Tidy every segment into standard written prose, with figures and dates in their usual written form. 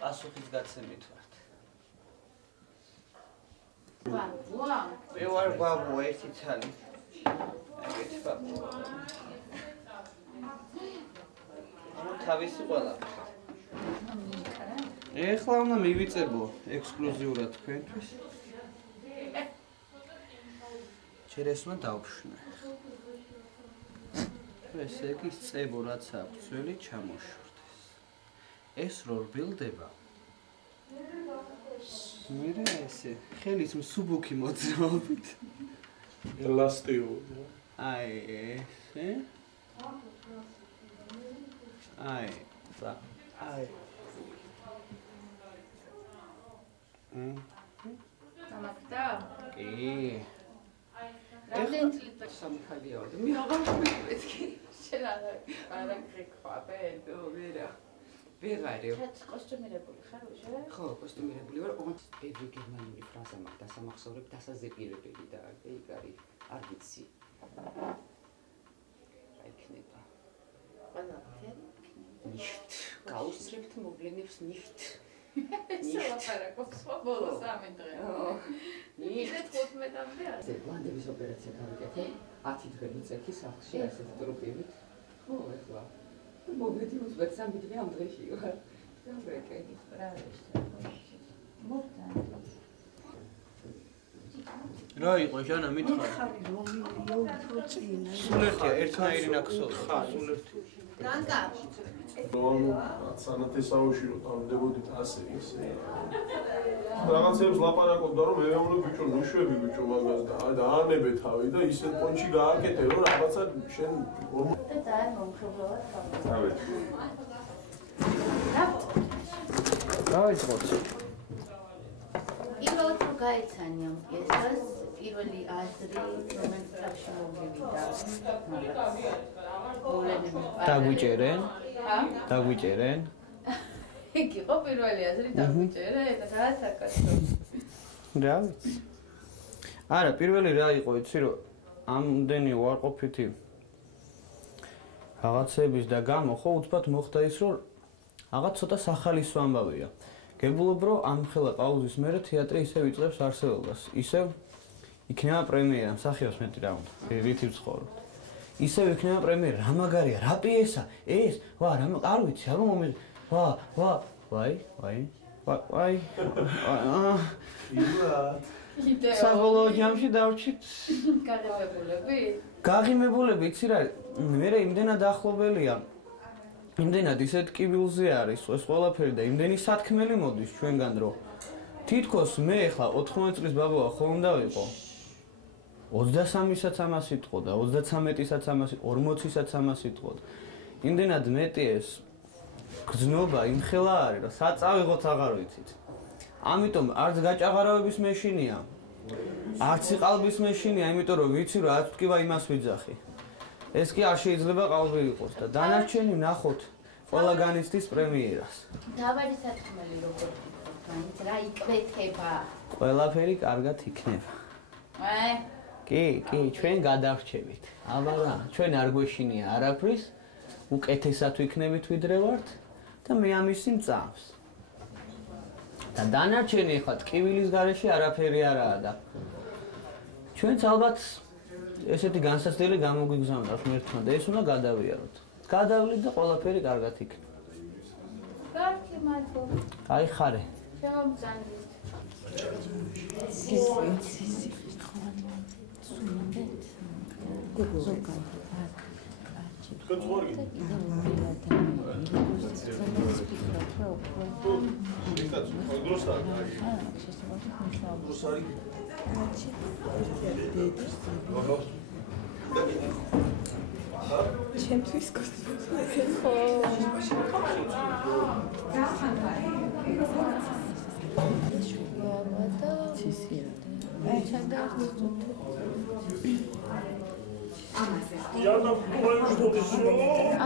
პასუხისგაცემით ვართ. ბაბუა? მე ვარ ბაბუა, ერთი თალი. ეგეთ ბაბუა. თავისი ყველაფერი. ეხლა უნდა მივიწებო ექსკლუზიურად თქვენთვის. ჯერ ეს უნდა დავფშვნე. ესე იგი წებო რაც აქვს ძველი ჩამოშორდეს. ეს რო რბილდება. მერე ესე ხელის მსუბუქი მოძრაობით. ელასტიური. აი ესე. აი, და აი. დამაკდა? კი. რამდენი წლით სამხალია ვარ. მე აღარ მივეცი. შენ არა გიქხვაბე, ვერა. ვეღარიო. კოსტუმირებული ხარ უშე? ხო, კოსტუმირებული ვარ. ოღონდ ბევრი გერმანული ფრაზა მაქვს დასამახსოვრებლად, დასაზეპირებელი და ეგ არის, არ ვიცი. რა იქნება? ყველაფერი Nicht. გაუსწრებთ მოვლენებს nicht. ესე ლაპარაკობს სხვა ბოლო 3 დღე. ნიხე 15-მდე არის. ლანდების ოპერაცია გავიკეთე 10 დღე ვიწექი სახლში ასეთ ტროპებით. ხო, ეხლა. მოვედი უცბად 3 დღე ამ დღეში ვარ. გამრეკე. რა იყო ჟანა მითხარი? სულ ერთია, ერთნაირი ნაკსოვი. ხა, სულ ერთი. რანკა. რომ სანათესაუში რომ დავდებოდით ასე ისე. რაღაცებს ლაპარაკობდა რომ მე ვამბობ ბიჭო, ნუშვები ბიჭო მაგას და აანებე თავი და ისეთ პონჩი გააკეთე რომ რაღაცა შენ და ძალიან მომხიბლავად გავიდა. დავეც. დავიწყოთ. პირველად რომ გაეცანიო ესას პირველი აზრი რომელიც წახში მომივიდა დაგვიჭერენ? ჰა? დაგვიჭერენ? იქ იყო პირველი აზრი დაგვიჭერენ და რაც აკაცო. რა ვიცი. არა, პირველი რა იყო, იცი რომ ამდენი უარყოფითი რაღაცების და გამო ხო უცბად მოხდა ის რომ რაღაც ცოტა სახალისო ამბავია. გებულობ რომ ამ ხელა პაუზის მერე თეატრი ისევ იწყებს არსებობას. ისევ იქნება პრემიერა, მსახიობს მეტი რა უნდა. რითი ვცხოვრობ. ისევ იქნება პრემიერა, რა მაგარია, რა პიესა, ეს, ვა, რა არ ვიცი, აბა მომი, ვაი. ილა. საბოლოო ჯამში დავრჩით გაღიმებულები? გაღიმებულები, იცი რა, მე იმდენად ახლობელია. იმდენად ისეთ კიბილზე არის ეს ყველაფერი და იმდენი სათქმელი მოდის ჩვენგან რომ თითქოს მე ახლა 14 წლის ბაბუა ხო უნდა ვიყო 23-ისაც ამას იტყო და 33-ისაც ამას 40-ისაც ამას იტყო. იმდენად მეტი ეს გზნობა იმხელა არის რომ საწავიღოთ აღარ ვიცით. ამიტომ არც გაჭაღარავების მეშინია, არც იყალბის მეშინია, იმიტომ რომ ვიცი რომ რაც თქვა იმას ვიძახი. ეს კი არ შეიძლება ყალბი იყოს და დანარჩენი ნახოთ ყველა განიცდის პრემიერას. დავარი სათქმელი როგორ ვიქოთ, მაინც რა იკვეთება? ყველაფერი კარგად იქნება. კი, ჩვენ გადავრჩებით. აბა რა, ჩვენ არ გვეშინია არაფრის, უკეთესად ვიქნებით ვიდრე ვართ და მე ამისი მწამს. და დანარჩენი ხა ტკივილის გარეშე არაფერი არაა და ჩვენც ალბათ ესეთი განსაცდელი გამოგვიგზავნა ღმერთმა და ეს უნდა გადავიაროთ. გადავლით და ყველაფერი კარგად იქნება. კარგი, მადლობა. აი ხარე. შემომძანით. ჩემთვის კოსმოსი ხო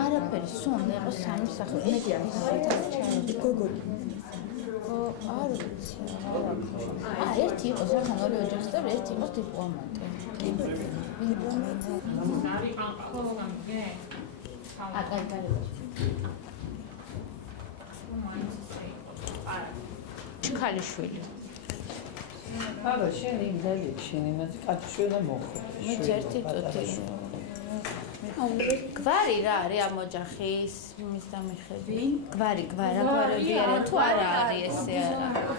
არაფერი სონდა იყო სამი სახე მე გოგო არ ვიცი ერთი იყო საგან ორი ოჯახსტები ერთი იყო დიპლომატი ჩქალიშვილი. არა, შენ იმდელი, შენ იმაზე კაცშვილი მოხდა. მე ერთი წუთი. გვარი რა არის ამ ოჯახის მის დამეხები? გვარი, რა გვარები არა თუ არა არის ესე არა.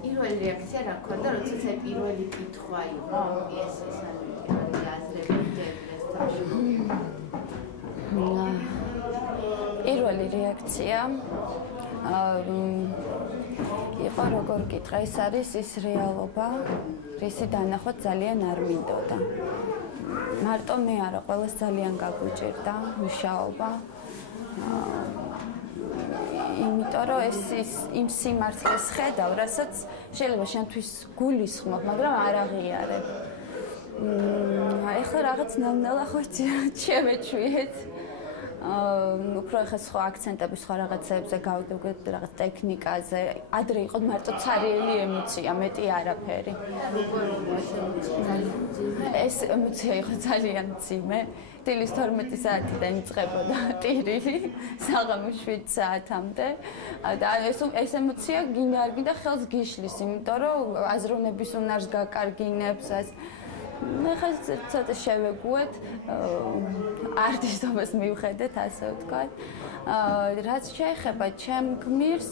პირველი რეაქცია რა ქონდა, როდესაც აი პირველი კითხვა იყო, ეს არის აზრები პირველი რეაქცია იყო როგორ გითხრა, ეს არის ის რეალობა, რისი დანახვა ძალიან არ მინდოდა. მარტო მე არა, ყველას ძალიან გაგვიჭირდა მუშაობა. იმიტომ რომ ეს იმ სიმართლეს ხედავ, რასაც შეიძლება შენთვის გულისხმობ, მაგრამ არ აღიარებ. ეხლა რაღაც ნელ-ნელა ხო შემეჩვიეთ. უფრო ახლა სხვა აქცენტები სხვა რაღაცებზე გავდივდეთ, რაღაც ტექნიკაზე. ადრე იყო მარტო ცარიელი ემოცია, მეტი არაფერი. ეს ემოცია იყო ძალიან მძიმე. დილის 12 საათიდან იწყებოდა ტირილი, საღამოს 7 საათამდე. და ეს ემოცია გინდა არ გინდა ხელს გიშლის, იმიტომ რომ აზროვნების უნარს გაკარგინებს ეს ახლა ცოტა შევეგუეთ არტისტობას მივხედეთ, ასე ვთქვათ. რაც შეეხება ჩემ გმირს,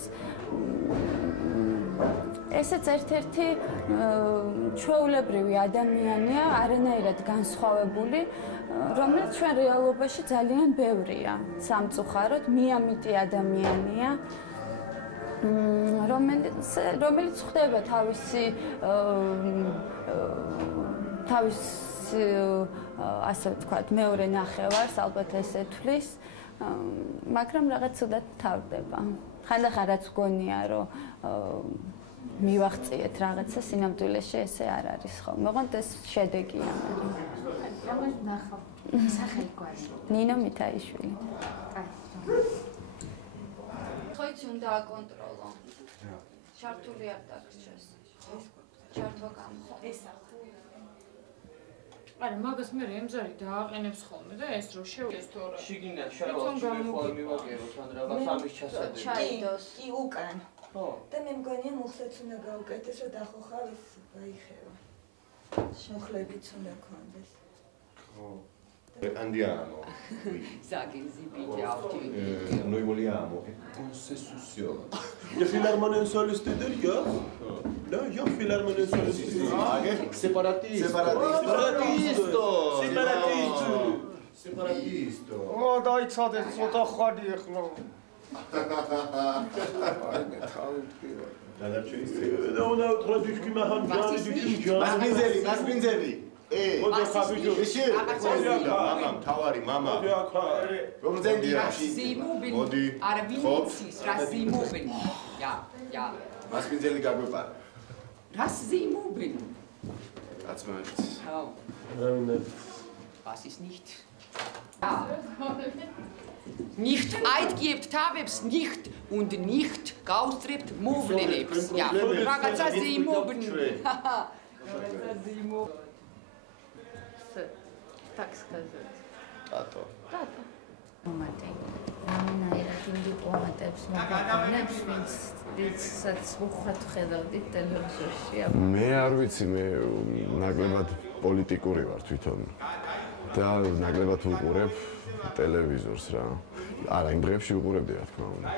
ესეც ერთ-ერთი ჩვეულებრივი ადამიანია, არანაირად განსხვავებული, რომელიც ჩვენ რეალობაში ძალიან ბევრია. სამწუხაროდ, მიამიტი ადამიანია, რომელიც ხვდება თავისი ასე ვთქვათ, მეორე ნახევარს, ალბათ ესე თვლის, მაგრამ რაღაც ცუდად თავდება. ხანდახან რაც გონია, რომ მივაღწიეთ რაღაცა სინამდვილეში ესე არ არის ხოლმე. ოღონდ ეს შედეგია. რომელიც ნახავ, სახელი გვარი. ნინო მითაიშვილი. ხოიცი უნდა აკონტროლო. ჩართული არ დაგრჩეს. ჩართვა გამო. ესა. არა, მაგას მე ემზარი დააყენებს ხოლმე და ეს რო შეუძლეს თორე. შიგნით შევაჩი ხოლმე მივაგეროთ ან რაღაც ამის ჩასადები. ჩაიდოს. კი უკან. ხო. და მე მგონია მუხლეც უნდა გაუკეთეს, რომ დახოხავ ის აიხევა. მუხლებიც უნდა გქონდეს. ხო. Andiamo. Noi vogliamo consensuzione. Ja filarmonen solistidir ya. Da, ya filarmonen solistidir. Separatisto. Oh, დაიცადეთ ცოტა ხარი ახლა. და უნდა უთხრა დიშკი მაჰან ჯანი დიშკი ჯანი. მასბინძელი. ხოდა ხაბიჯო. მამამ, თავარი მამა. რომ ზენდიაში. მოდი. არ ვიცის რა ზიმობენ. Ja. მასბინძელი გაგვეპარა. Was zimobin? Hat's mal. Was ist nicht? Ja. Nicht Eid gibt Tabebs nicht und nicht gaustribt Movlenebs. Ja. Ragazza zimobin. Ragazza zimobin. Так сказать. Тато. Მომატე. რამენაირად იმ დიპლომატებს მოგონებს, ვინცაც უხათ ხედავდით ტელევიზორში. მე არ ვიცი, მე ნაკლებად პოლიტიკური ვარ თვითონ. და ნაკლებად ვუყურებ ტელევიზორს რა. არა, იმ დღეებში ვუყურებდი რა თქმა უნდა.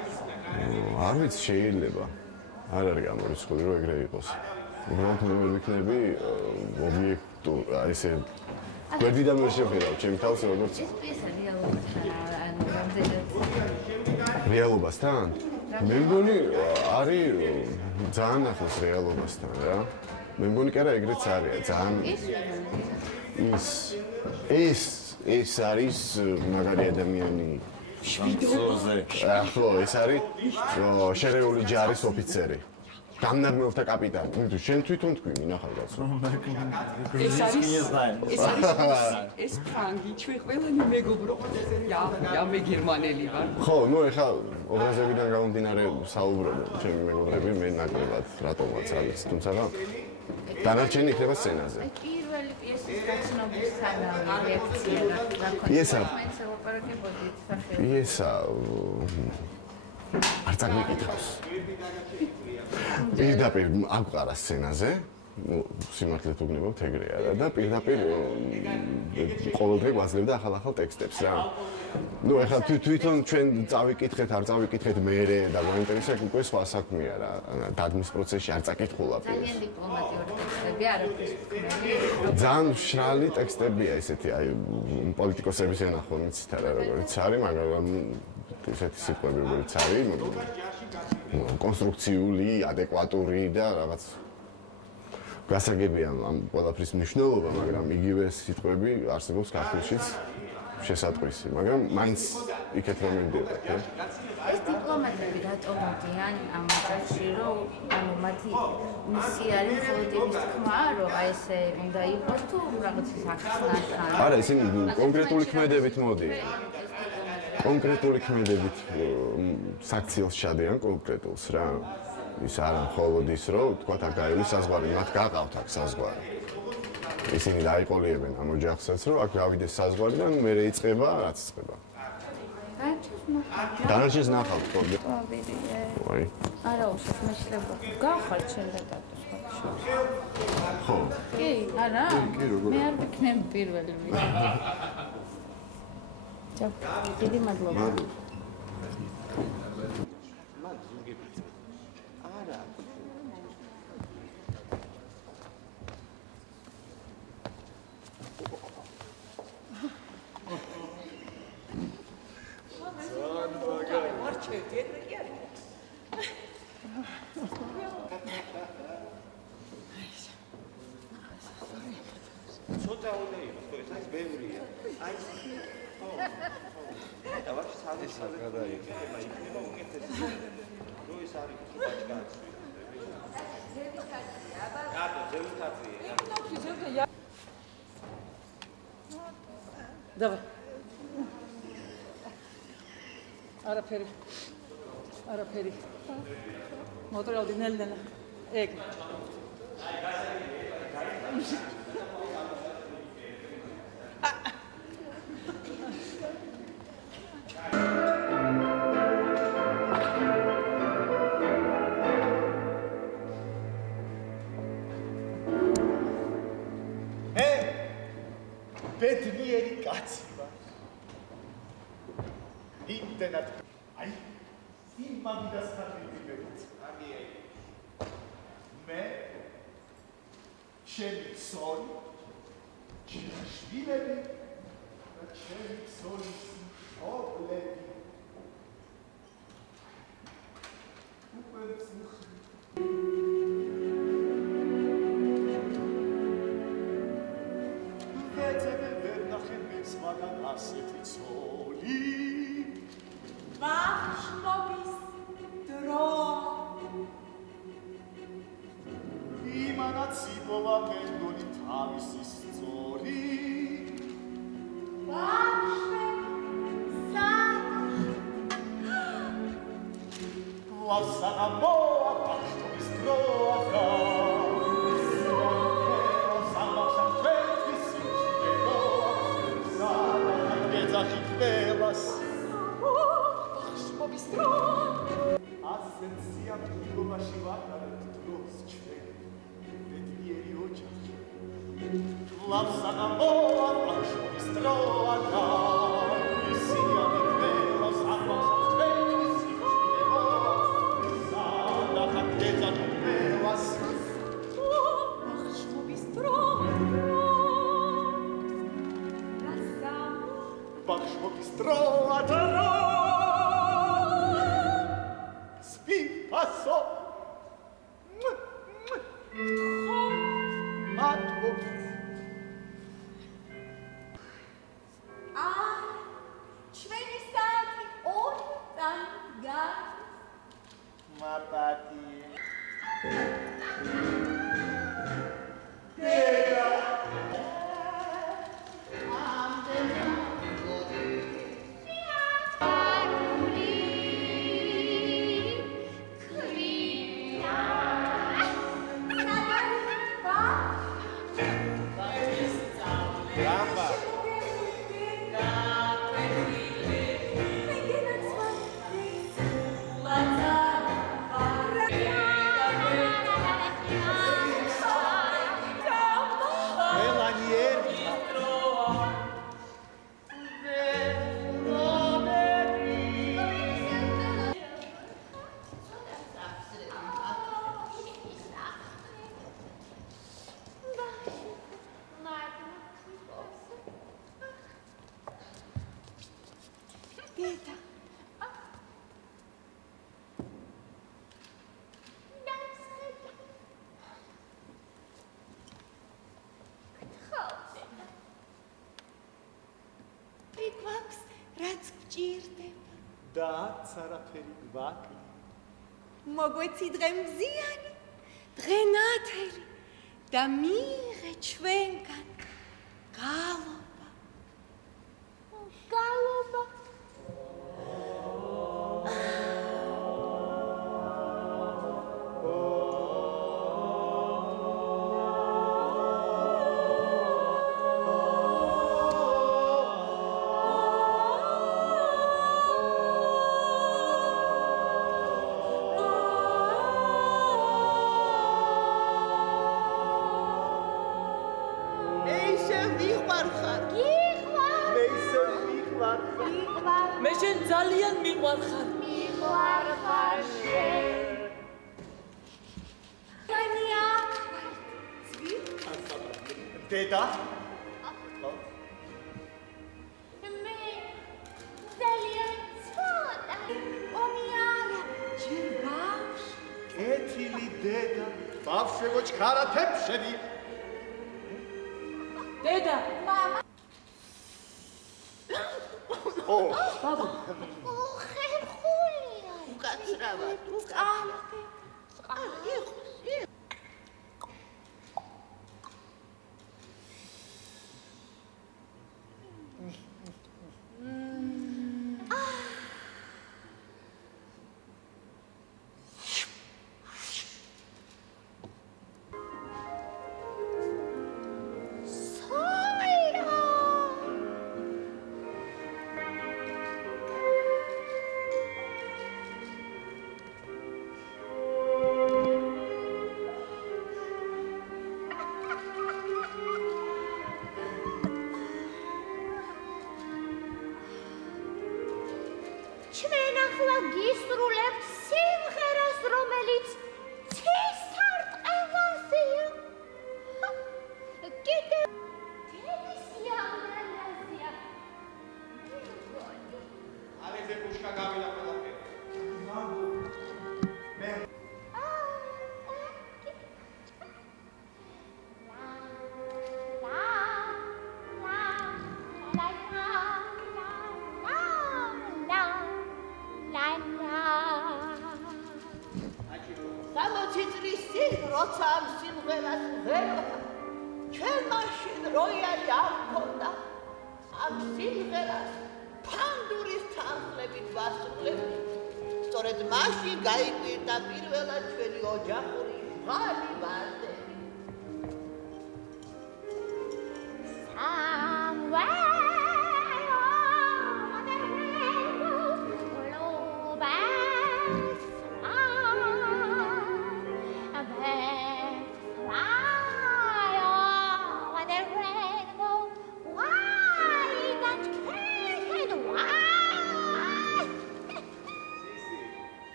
არ ვიცი, შეიძლება. არ არის გამორიცხული რომ ეგრე იყოს. უბრალოდ მე ვერ ვიქნები ობიექტო, აი ესე გვერდიდან ვერ შევხედავ ჩემ თავს როგორც ეს პიესა რეალობასთან ანუ რამდენად რეალობასთან? მე მგონი არის ძალიან ახლოს რეალობასთან რა. მე მგონი კი არა ეგრეც არის ძალიან ეს არის მაგარი ადამიანი შვიდოზე. ხო, ეს არის შერეული ჯარის ოფიცერი. დამნაბმელთა კაპიტანი. ნუ შენ თვითონ თქვი მინახავ კაცო. ეს ფრანგი ჩვენ ყველანი მეგობრობთ. Ja, მე გერმანელი ვარ. ხო, ნუ ეხლა ობრაზებიდან გამომდინარე საუბრობ ჩემი მეგობრები, მე ნაკლებად რატომაც არ ვიცი, თუმცა დანარჩენი იქნება სცენაზე. პირველი პიესის გაცნობის სანამ რეაქცია რა ქონდა? პიესა. მაინც ელაპარაკებოდით სახელი. პიესა არ წაგვიკითხავს. პირდაპირ აგვყარა სცენაზე, სიმართლე თუ გნებავთ ეგრე არა და პირდაპირ ყოველდღე გვაძლევდა ახალ ტექსტებს რა. ნუ ეხლა თვითონ ჩვენ წავიკითხეთ, არ წავიკითხეთ მერე და გვაინტერესებს უკვე სხვა საქმეა რა. დადგმის პროცესში არ წაკითხულა პირს. ძალიან დიპლომატიური ტექსტები არაფერს თქვენი. ძალიან მშრალი ტექსტებია ესეთი, აი პოლიტიკოსების ენახონ იცით არა როგორიც არის, მაგრამ ესეთი სიტყვები როგორიც არის, კონსტრუქციული, ადეკვატური და რაღაც გასაგებია ამ ყველაფრის მნიშვნელობა, მაგრამ იგივე სიტყვები არსებობს ქართულშიც შესატყვისი, მაგრამ მაინც იქეთ რომ მივდივართ. ეს დიპლომატები რატომ მოდიან ამ წელში, რომ ანუ მათი მისია არის მხოლოდ იმის თქმა, რომ აი ესე უნდა იყოს თუ რაღაც აქცნასთან. არა, ისინი კონკრეტული ქმედებით მოდიან. კონკრეტული ქმედებით საქციელს ჩადიან კონკრეტულს რა. ის არა მხოლოდ ის, რომ თქვათ აქ გაივლის საზღვარი, მათ გაყავთ აქ საზღვარი. ისინი დაიყოლიებენ ამ ოჯახსაც, რომ აქ გავიდეს საზღვარი და მე იწყება, რაც იწყება. დანარჩენს ნახავთ ხოლმე. ვაი. არა უშოთ მეშლება. გავხართ შენ და დატოს ხო? ხო. კი, არა? კი, როგორ? მე არ ვიქნები პირველი ვიდეო. დიდი მადლობა. Давай. Арაფერი. არაფერი. მოტრალდი ნელ-ნელა. ეგ. ბედნიერი კაცი ვარ. იმდენად აი იმ მაგიდასთან მივიდეთ. მე ჩემი ცოლი, ჩემი შვილები და ჩემი ცოლის მშობლები. უკვე მაგრამ ასეთი ცოლი ვახშობის დრო იმანაც იპოვა მეგონი თავისი სწორი ვახშები სად ვასაღამოა ვახშობის დროა Velas Vachshobis dro Asensia Tulovashi vakarat dros ჩვენ ბედნიერი ოჯახი Vlavsagamoa Vachshobis dro ata Isia Velas Vachshobis dro Sada Hakeza Velas Vachshobis dro Vachshobis dro ata Spi passo Matko ჩვენი საათი 2-დან Mapati Yeah. და არაფერი გვაქვს. მოგვეცი დღე მზიანი, დღე ნათელი და მიიღე ჩვენგან გალობა. გალობა. მე შენ ძალიან მიყვარხარ. მიყვარხარ შენ. დედა? მე ძალიან ცოტა. ომი არა, ჯერ ბავშვი. კეთილი დედა, ბავშვებო ჩქარათებშები. დედა. მამა. ო, ბაბა. ხერხულია. უკაცრავად, უკაცრავად. ჩვენ ახლა გისრულებთ სიმღერას, რომელიც ცისარტყელაზეა. კიდევ თელის სიამოვნებაზეა. არეზე პუშკა გავიდა ყველაფერი. მე როცა ამ სიმღერას ვღეროდი, ჩვენ მაშინ როიალი არ ჰქონდა. ამ სიმღერას ფანდურის თანხლებით ვასრულებდი. სწორედ მაშინ გაიკვირდა პირველად ჩვენი ოჯახური ჟღალი ვარდები.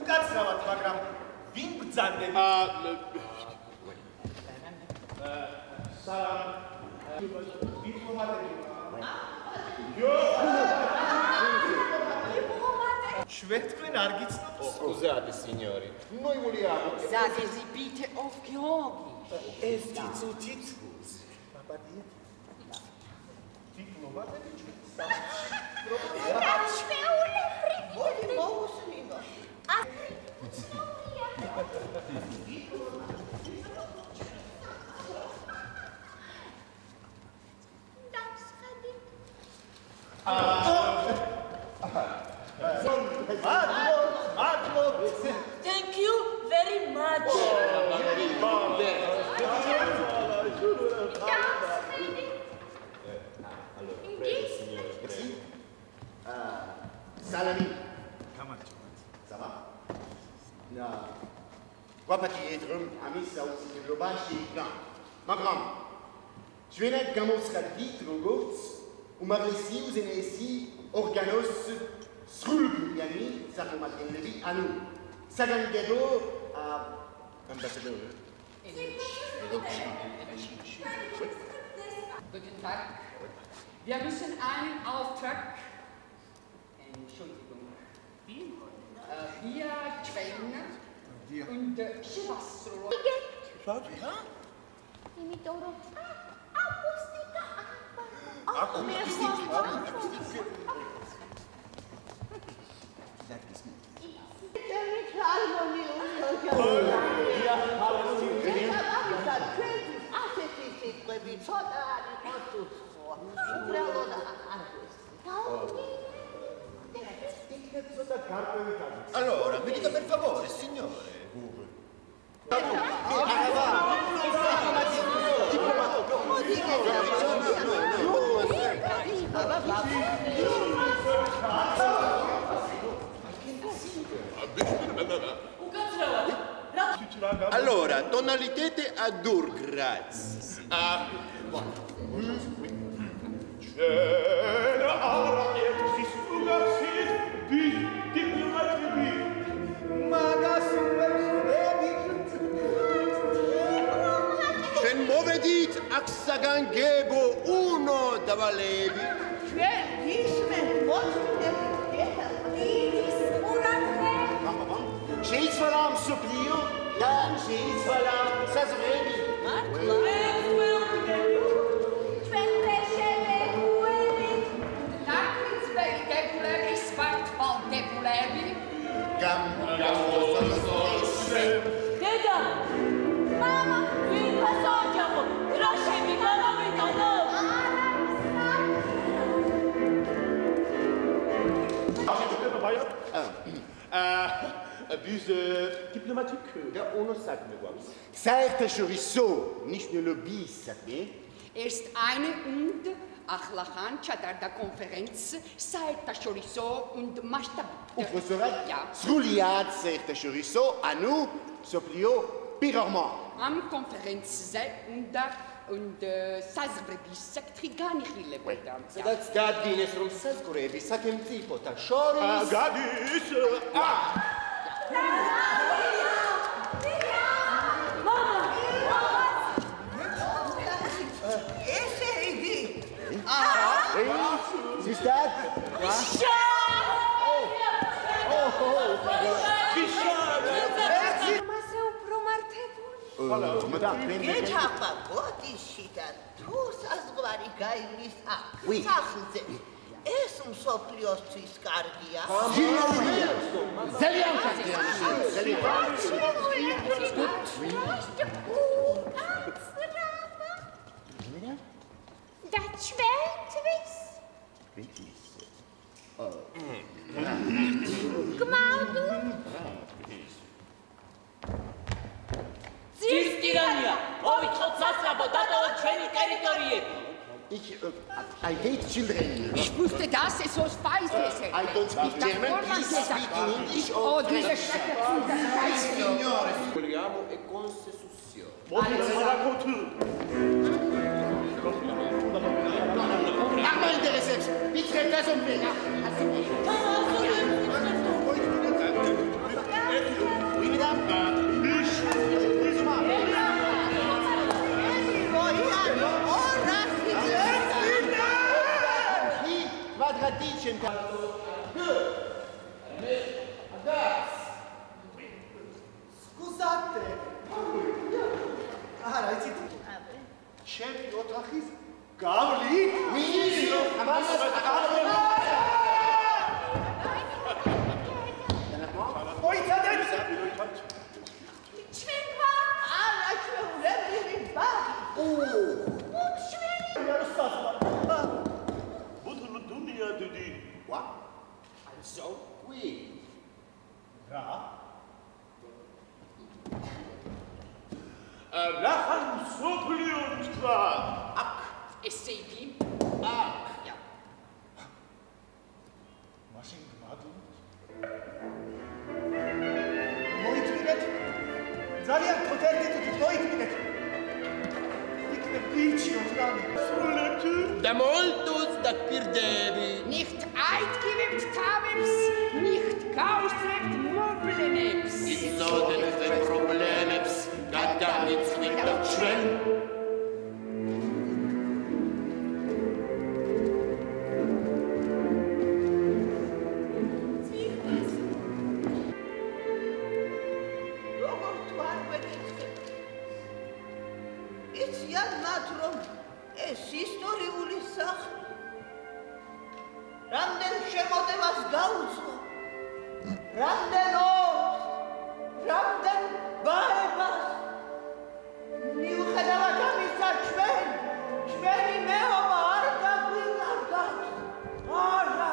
უკაცრავად, მაგრამ ვინ ბრძანდები? ჩვენ თქვენ არ გიცნობთ? Scusate, signori. Noi vogliamo That is the beat of Georgi. ეს თითუს. Papa dieti. Diplomatები Thank you very much. მდრობაში იქნა. მაგრამ ჩვენად გამოცხადდით როგორც უმაღლესი უზენაესი ორგანოს სრულგიანი სახელმწიფოები, ანუ საგანგებო ამბასადორი. Guten Tag. Wir müssen einen Auftrag. Entschuldigung. Wir Schweden und Schwarzrohr. Ja? იმიტომ რომ აკუსტიკა Allora, mi dica per favore, signore. Allora, tonalitete a dur, grazie. Ჩვენ მოვედით აქ საგანგებო uno დავალები. ჩვენ ისმენთ მოწმენდები. შეიცვალა მსოფლიო და შეიცვალა საზღვრები. ჩვენ შეშებებულები. ნაკრიცბელი დებულების სპარტვალდებულები. დედა, მამა, ვინ ფასოჯაბო? რაშები გამოვიტანო? Bus diplomatique. On ne sait pas. საერთაშორისო ნიშნულობისადმი Erst eine und ახლახან ჩატარდა კონფერენცია საერთაშორისო und მასშტაბური. უბრალოდ სრულიად საერთაშორისო, ანუ სოფლიო პირობა. ამ კონფერენციაზე und საზღვრების სექტრი განიხილებოდა. სადაც დადგინეს რომ საზღვრები სახელმწიფოთა შორის გადის. ესე იგი ზუსტად ეთახა გოდიში და თუ საზღვარი გაივლის აქ სახლზე ეს მსოფლიოსთვის კარგია ძალიან კარგია და ჩვენთვის გმადლობ Zis tirania, მოვითხოვთ სასწრაფო დატოვოთ ჩვენი ტერიტორიები. I hate children. Ich wusste, dass es so spicy ist. I don't speak German. Please speak in English. Oh, diese Signore, vogliamo e consensuzione. Ach, mal interessiert. Wie trägt das um mich? Oui, madame. Scusate. Ara, იცით? ჩემი ოთახის გავლი მინისტრო ამას მოიცადეთ. ჩვენ არა ჩვეულებრივი ბაღი ბუთლ დუნია დიდი ვა also oui რა ლახან სოფლიო თქვა აქ ესე იგი აქ მაშინ გმადლობთ მოიწმინეთ. ძალიან თოთერთით მოიწმინეთ. მივიჩიოთ რა. სრულებთ და moltus da pirdevi. Nicht eidgewimmt Tabels, nicht gaustrebt Mobleneps. Izoden den Problemeps, gadamits mit der Schwen. იციან მათ რომ ეს ისტორიული სახლი რამდენ შემოდევას გაუძლო რამდენ ომს რამდენ ბაებას მიუხედავად ამისა ჩვენი მეომარ არ დაგვიკარგათ არა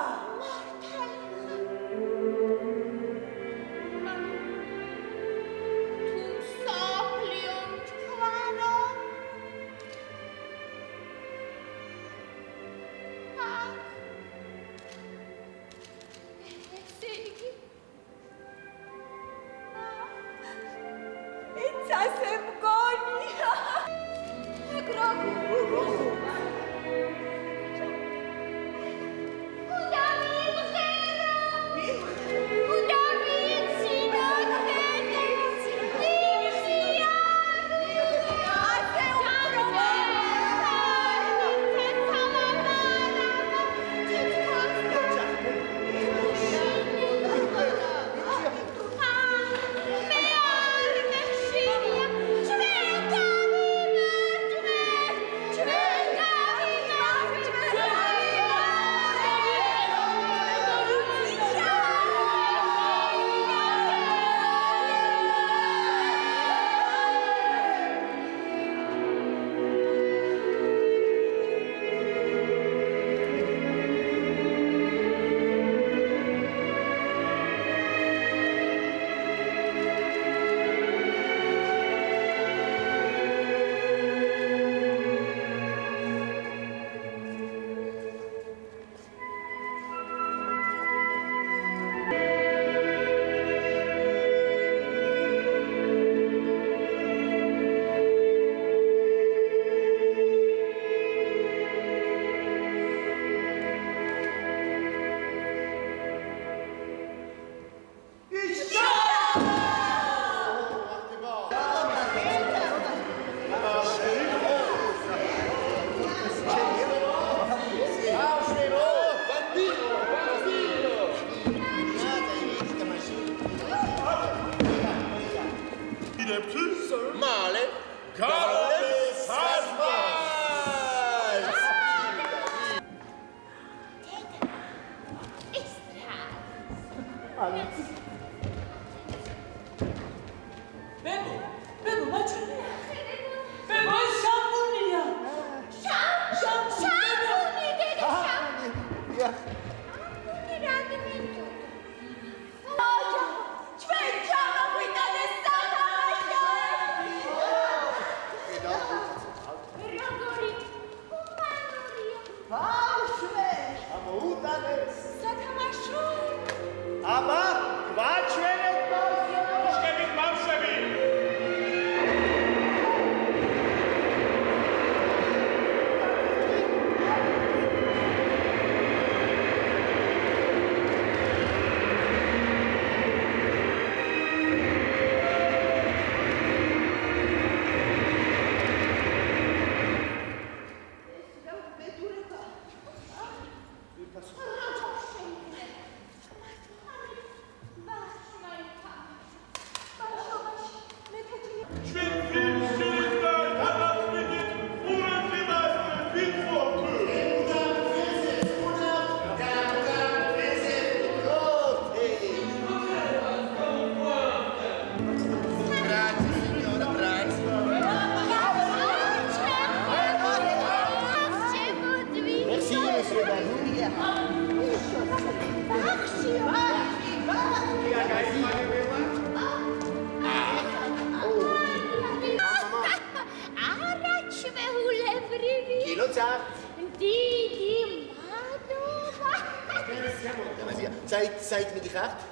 საით მიდიხართ?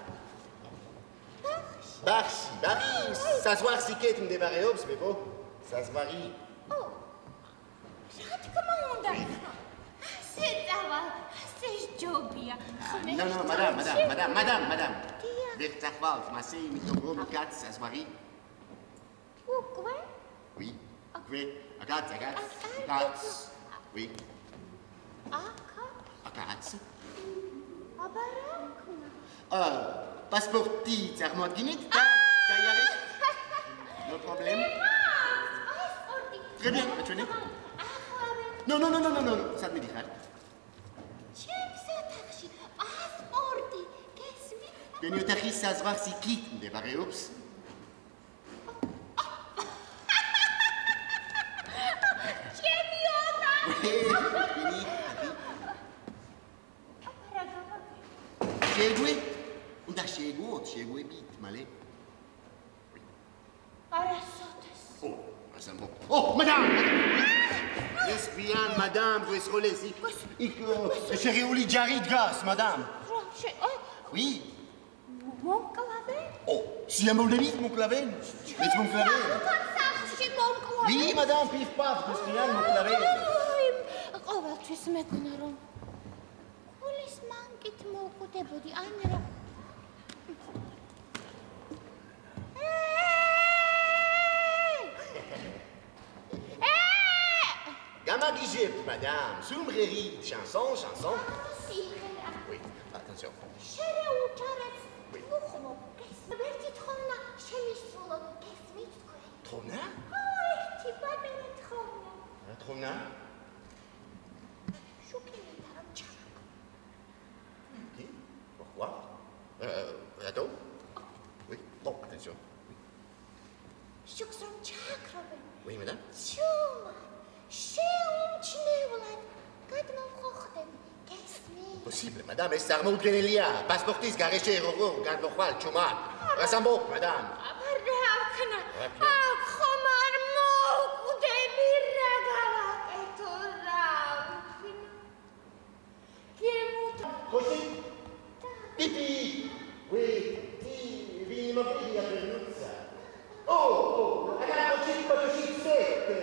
ბახში, საზღვარს იქეთ მდებარეობს, ბებო. საზღვარი. რა თქმა უნდა. სეწავა, სეჯობია. No, madame. ვერ წახვალთ მასე, იმიტომ რომ კაცს საზღვარი. უკვე? Oui. Უკვე. Agats. Oui. Agats. აბა რა ქნა? Პასპორტი წარმოადგინეთ და გაიარეთ. No problem. პასპორტი. Très bien, ჩვენი. No. სად მიდიხარ? ჩემს ოთახში პასპორტი. გესმით? ჩვენი ოთახის საზღვარს იქით მდებარეობს. ჩემი ოთახი. შეგვებით, მალე. არასოდეს. ასამბო. Madame. Yes, bien, madame, vous êtes relais. Შერეული ჯარი დგას, madame. Oui. მომკლავენ? სიამოვნებით მომკლავენ. მეც მომკლავენ. სახლში მომკლავენ. Oui, madame, pif paf, გესმიან მომკლავენ. ყოველთვის მეკონა რომ გულის მანკით მოვკვდებოდი, ან რა. Gamagijep, madame. Soumreri, chanson. Oui, attention. Oui. Trona? Trona? Qui? Pourquoi? Rato? Oui. Bon, attention. Oui, madame. Possible, madame, es წარმოუდგენელია. პასპორტის გარეშე როგორ გადმოხვალ ჩუმად. რასამბო, madame. აქ ხომ არ მოვკვდები რა გავაკეთო რა. Così? Pipi! Oui, vi m'obblighi a Peruzza. Ragazzi, così sette.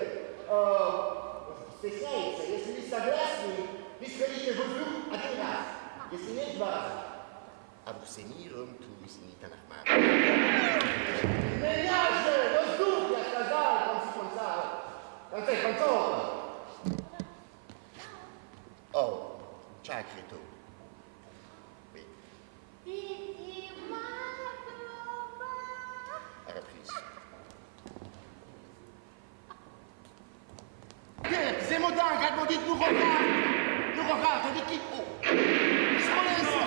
Спесняется, если вы согласны, вы сходите в воздух один раз. Если нет, два. А vous сениром ту синита нахмар. Меня же, воздух, я сказал, консал. Конце концов. Чай крито. Oui. Reprise. C'est mon dingue, Gadmondit, nous regarde, on dit qui? Ils se relaissent.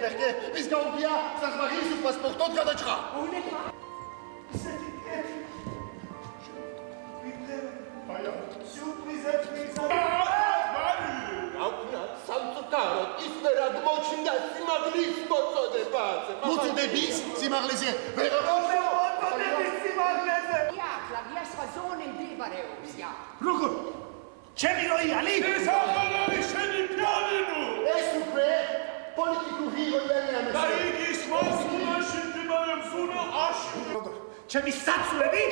Perché? Mi sgaubia, sa smarri sul passporto de Gadachra. მოწოდების სიმაღლეზე ვერ მოწოდების სიმაღლეზე კლავია სხვა ზონე მდებარეობს ია როგორ ჩემი როიალი ეს ახალი შენი პიანინო ეს უკვე პოლიტიკური როიალია და იგი სხვა ზონაში მდებარეობს ზონა აში როგორ ჩემი საცვლები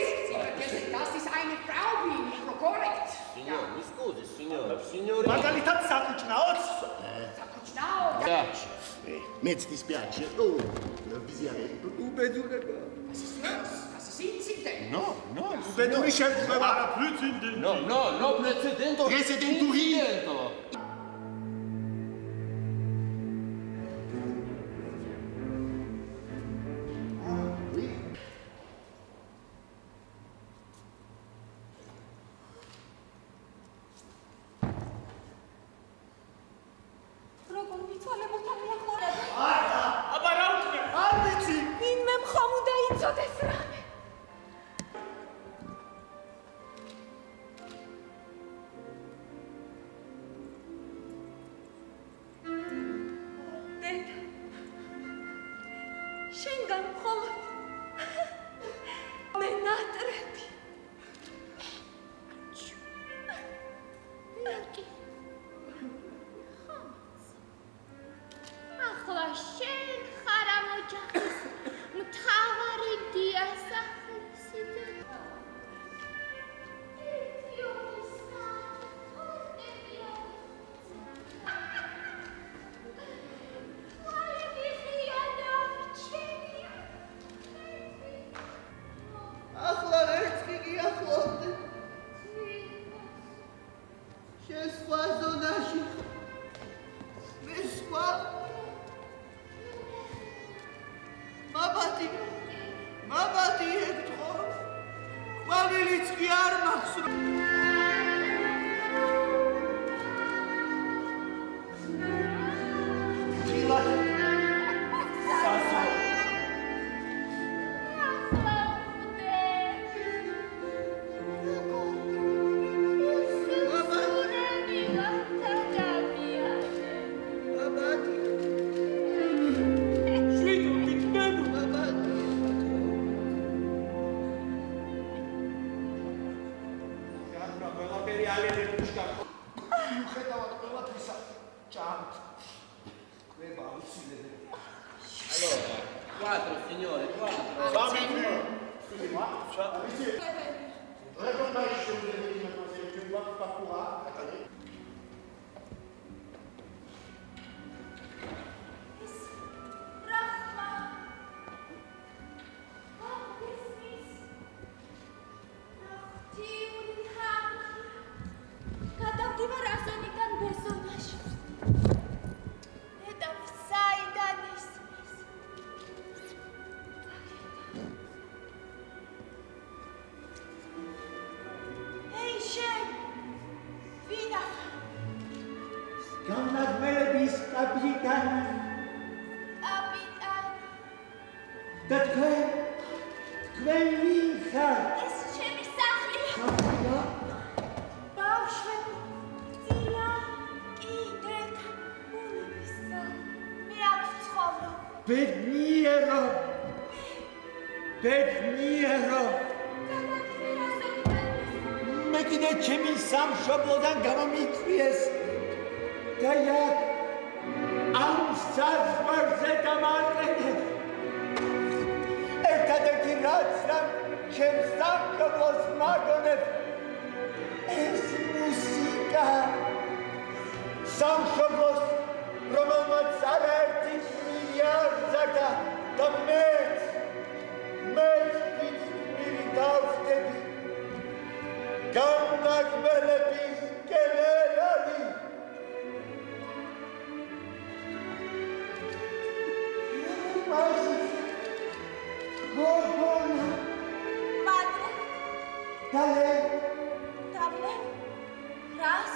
Das ist eine Frau, nicht nur korrekt. Signor, mi scusi, signore. მაგალითად საკუჭნაოც? Sakkucnao. Mi dispiace. Visiaretto. Ubedureba. Assassino. No. უბედური შემთხვევა არა პრეცედენტი. No, precedento. Precedenturi. კაპიტანი. და თქვენ ვინ ხართ? ეს ჩემი სახლია. ბავშვები, ძილა, კიდეთა, უნებისა. მე აქ ვცხოვრობ. ბედნიერო. მე კიდე ჩემი სამშობლოდან გამომიწვიეს და იქ ამ საზღვარზე დამაყენეს. ერთადერთი რაც ჩემს სამშობლოს მაგონებს ეს მუსიკა. სამშობლოს რომელმაც არაერთი მილიარდსა და მეც დავხდები გამნაგველების გენერალი. გოგონა მადლ დალე რას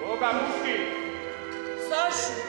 გოგა მუსკი საში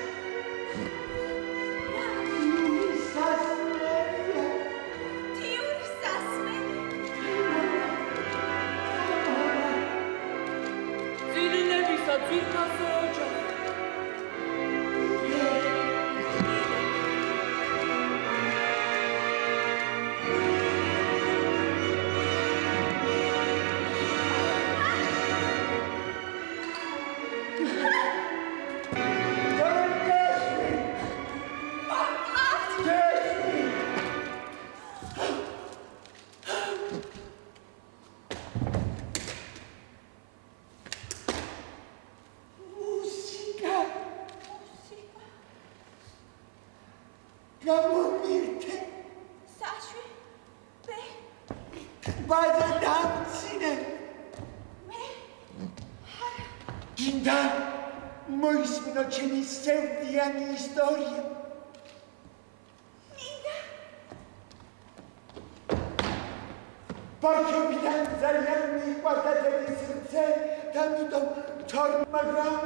ჩემი სევდიანი ისტორია. ბავშვობიდან ძალიან მიყვარდა დედის რძე და ამიტომ მაგრამ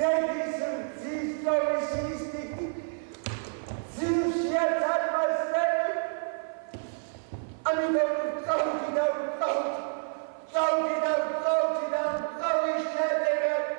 დედის რძის ტოვის ინსტინქტი ძილშია წარმოასწრები. ამიტომ წავდი შედეგად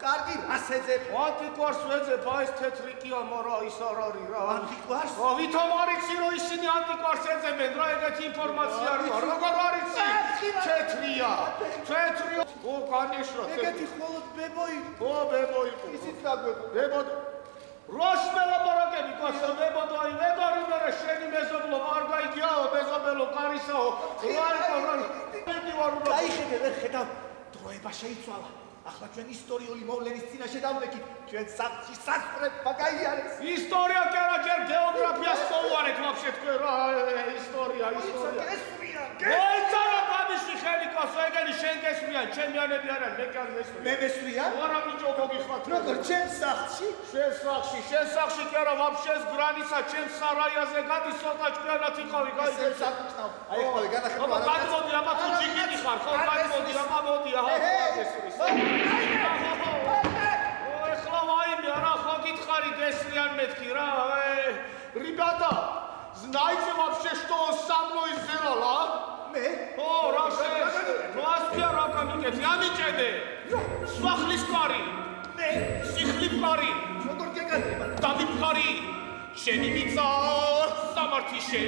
კარგი, რას ეძებ? ანტიკვარს ვეძებ, აი ეს თეთრი კი ამარა ის არ არის რა. ანტიკვარს? ვითომ არ იცი რომ ისინი ანტიკვარს ეძებენ რა, ეგეთი ინფორმაცია რა. როგორ არ იცი? თეთრია. თეთრია. ო, განეშრა. ეგეთი ხოლოდ ბებო იყო. ო, ბებო იყო. ისიც გაგვეკო. ბებო როს მელაპარაკები კაცო, ბებო აი ვეგარი მერე შენი მეზობლო არ გაიგიაო, მეზობელო კარისაო. რა იყო რა? გაიხედე, ხედავ, დროება შეიცვალა. ახლა ჩვენ ისტორიული მოვლენის წინაშე დავდექით, ჩვენ სახლში სასწრება გაიარეს. ისტორია კი არა, ჯერ გეოგრაფიას მოვუარეთ ვაფშე თქვენ რა, ისტორია. მოიცარა ბაბიში ხელი კაცო, ეგენი შენ გესმიან, ჩემიანები არ არის, მე კი არ მესმიან. მე მესმიან? არა ბიჭო, მოგიხმართ. როგორ ჩვენ სახლში? შენ სახლში კი არა, ვაფშე ეს გრანიცა ჩემ სარაიაზე გადის, ცოტა ჭკვიანად იყავი, გაიგე. აი ხო, განახებო არა. გადმოდი, აბა თუ ჯიგიტი ხარ, ხო, გადმოდი, აბა მოდი, აჰა, გესმის. ეხლა ვაიმე, არა, ხო გითხარი გესმიან მეთქი რა. Ребята, знаете вообще, что со мной сделала? მე? ო, რა შეს? ვასკია რა გამიგეთ, ამიჭედე. სვახლის კარი. მე? სიხლი კარი. როგორ გეკადრება? დამიფხარი. შენი მიწა სამართიშე.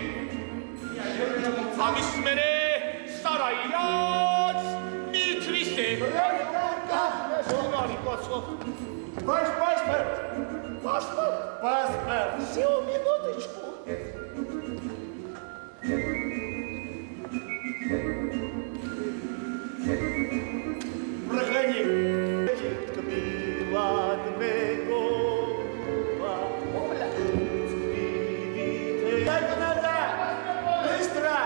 ამის მერე სარაიაც მითვისე. Sonari кацо. Паспорт. Всего минуточку. Проходи. Кабилат бего. Быстро!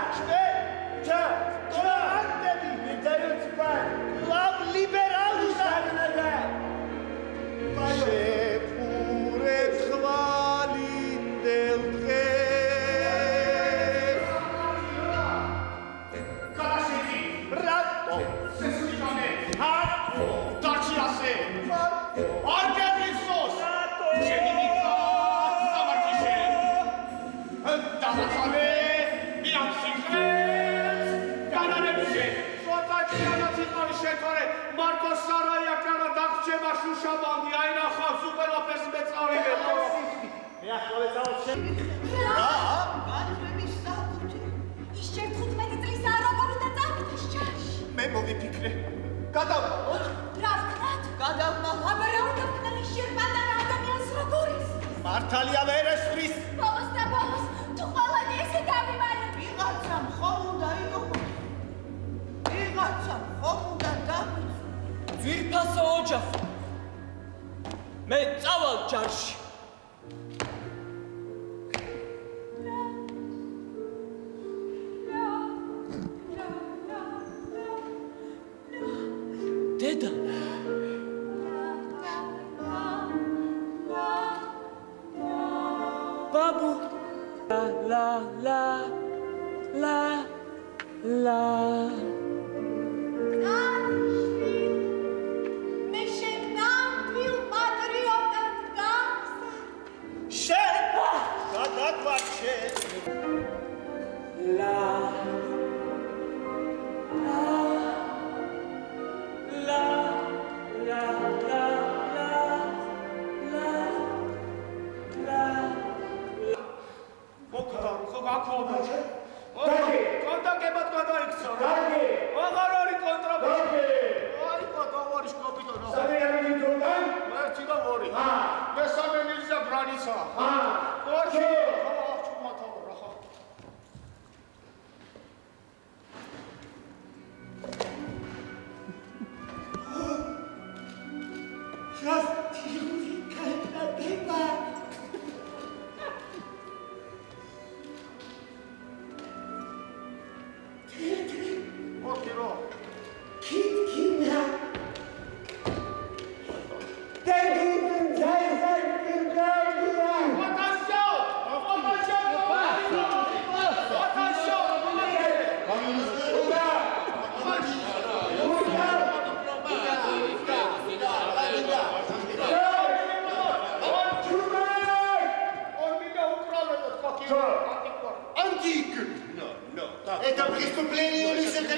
Не дают спать! Глав либералу надо! Шепурет хвалиндел дхес! Карашети! Ратто! Сесуликане! Ратто! Дарчиасе! Аргебисос! Шенimica! Самартише! Дамацане! Միამსიქრეს! განანებზე! სოთაჭიანაც იყავი შეთორე! მარტო სარაია კარა დაგჭება შუშაბანდი! აი ნახავს უყველაფერს მეწავებე! მე ახლა წავალ შენ! რა? გაძვების საკუთი! ის შენ 15 წლისაა როგორ უნდა წავიდე შაში? მე მოვიფიქრე! გადავნახოთ! რა ვქნათ? გადავნახოთ! აბა რა უნდა ვქნა ის შენ პატარა ადამიანს როგორ ის? მართალია ვერ ესვრის! ბოლოს და ბოლოს თუ ყველანი ესე გამიმალე! ვიღაცამ ხომ უნდა იყო? ვიღაცამ ხომ უნდა გამიწვი? ძვირფასო ოჯახი. მე წავალ ჯარში. დედა ბაბუ ლა ლა ლა ლა მე შენ ნამდვილ პატრიოტად გავხსენ. შენ! გადაგვარ შენ! ლა ლა ლა ლა ლა ლა მოკდარ, ხო გაქონდა? კონტაქტებად გადაიქცა რა. აღარ არის კონტრაბანდა. აი პატავარი კაპიტანა. სამი ამილი დონთან? ერთი და ორი. მესამე ნილზა გრანიცა. ორი. ჩუმათავ რა. შას თირი კაიტატება. ოქირო. კიტკინა. დედინ ზაიზაკინ გაიგია. ატანსიო! Это преступление университета!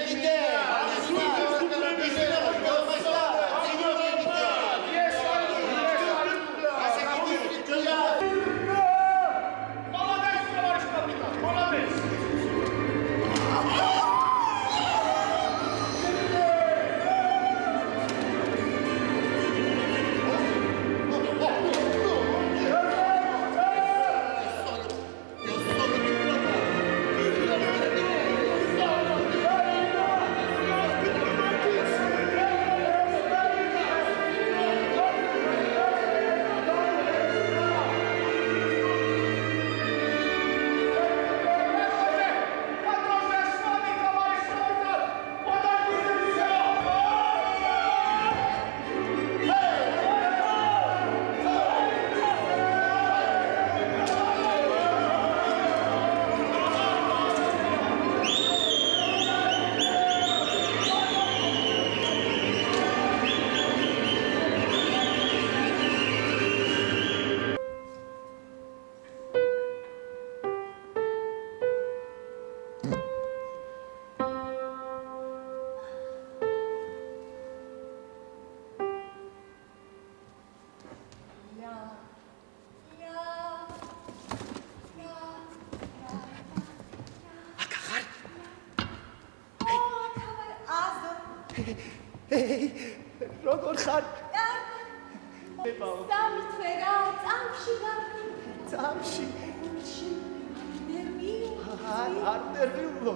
როგორ ხარ? სამი თვე რა, წამში ვარ. წამში? ნერვიულო. არ ნერვიულო.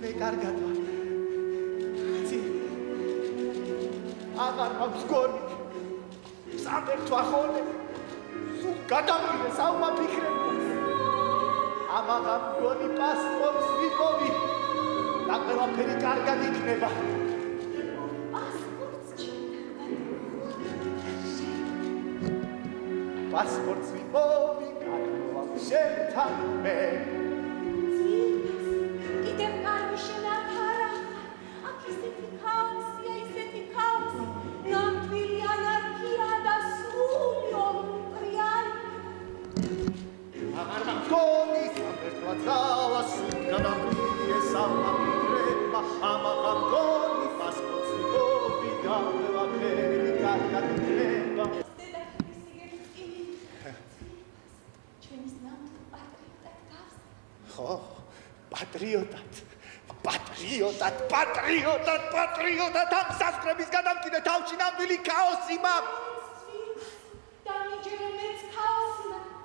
მე კარგად ვარ. იცი? აღარ მაქვს გონი. სამერთვა ხოლმე. სულ გადამიღე საუმა ფიქრები. ამაღამ გონი პასპორტს ვიპოვი. და ყველაფერი კარგად იქნება. პასპორტს ვიპოვი, კარგად შენთან მე. კიდევ კარგი შენახარა. აქ ისეთი ქაოსია, ისეთი ქაოსი. ნამდვილი ანარქია და სრული ომტრიანი. აღარ მგონი სამერთვა ძალა სულ გადამრიგე საუმა ფიქრება. ამაღამ გონი პასპორტს ვიპოვი და ყველაფერი კარგად იქნება. ხო, პატრიოტად ამ სასწრების გადამკიდე თავში ნამდვილი ქაოსი მაქვს. დამიჯერე მეც ქაოსი მაქვს.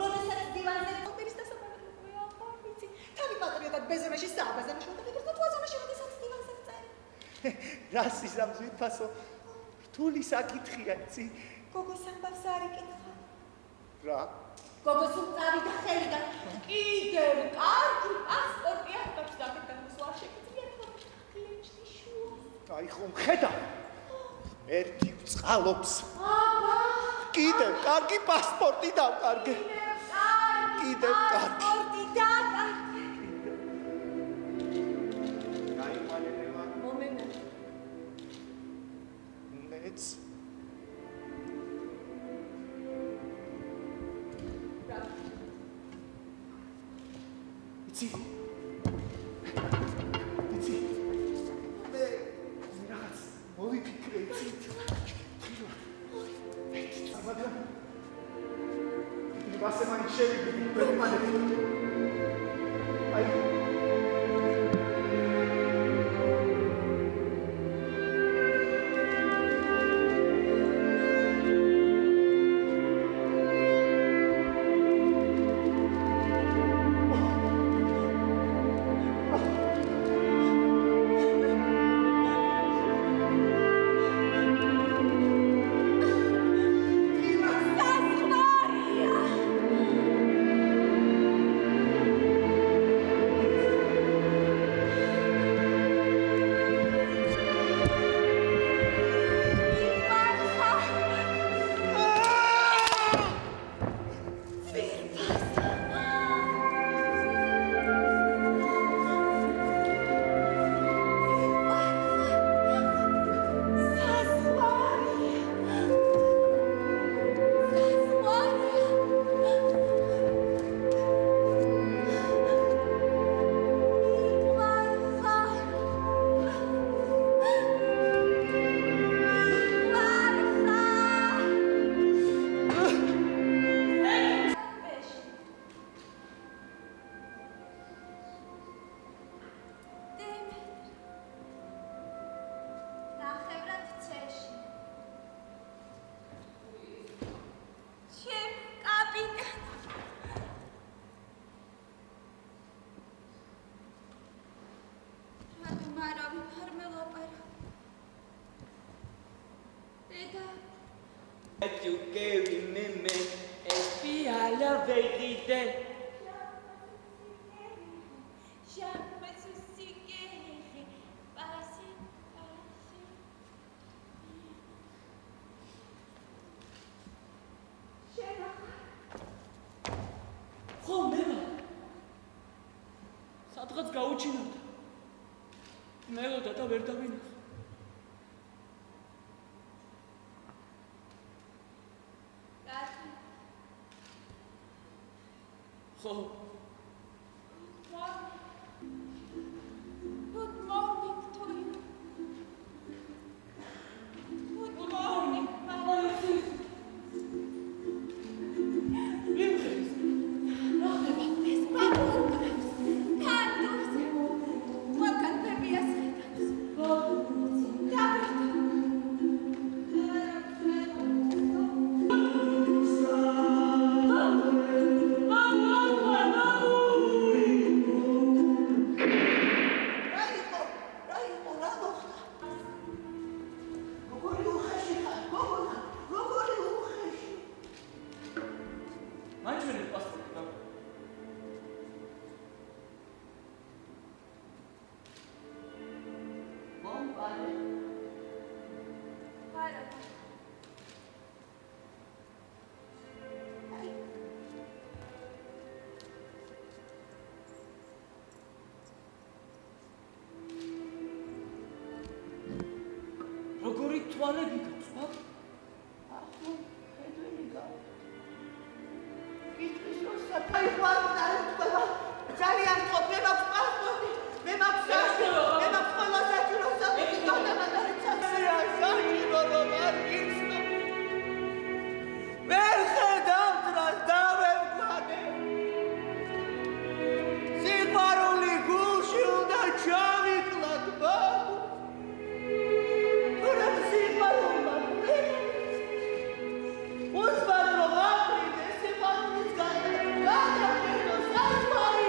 როდესაც დივანზე ოპერის დასაბამებია, ვიცი, თავი პატრიოტად ბეზემეში სააბაზარი შევდებით და თუ აზამაში როდესაც დივანზე წაი. რას იზამს ვიფასო? რთული საკითხია, იცი? გოგოს ამბავს არ იკითხა. რა? გოგოს უწავიდა ხელი და კიდევ კარგი პასპორტი აქვს დაგეთანო სულ შეგიძლია თქო კლინჩი შუა. აი ხომ ხედავ? ერთი წყალობს. აბა! კიდევ კარგი პასპორტი დავკარგე. კიდევ კარგი პასპორტი დავკარგე. მომენა. მეც იცი? მე რაღაც მოვიფიქრე, იცი? მაგრამ ვასე მაინც შევიდი, პერმანენტ. აი Tu che mi me e spia la vérité. სადღაც გაუჩინოთ. მელოდა და ვერ დავინახე. ხო. Good morning to you. Good morning, my love. Welcome to be a ტრიალები გაწყობ? ახლა ხედველი გავა. კითხვის რომ საფაიფარული არ ეთქვა. ძალიან თქო, მე მაქვს პასპორტი, მე მაქვს საჭირო, მე მაქვს ყველა საჭირო საკუთი დონება და საჭირო რომ არ გიცნო. ვერ ხედავთ რა დავემკვიდრე. სიყვარული გულში უნდა ჩავიკლათ ბაბუ. რა სიყვარულმა უცბად რომ აფრიდე სიყვარულის გადაგებო საწყარი.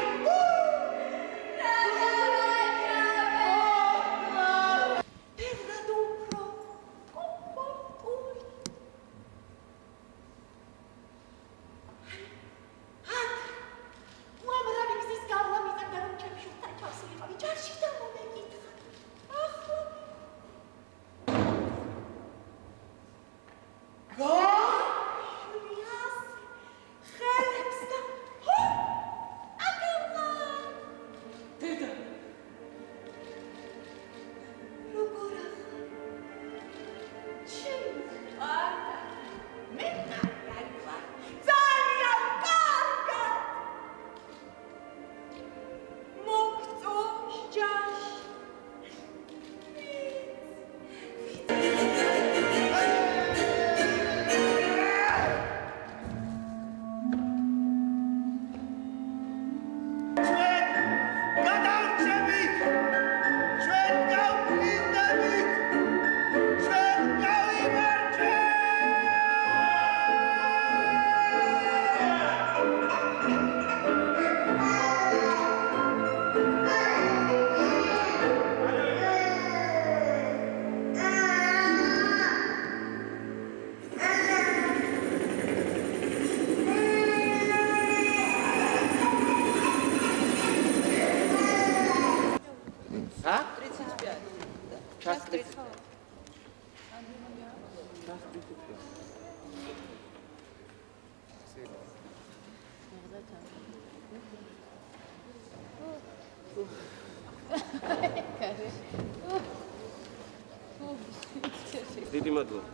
დიდი მადლობა.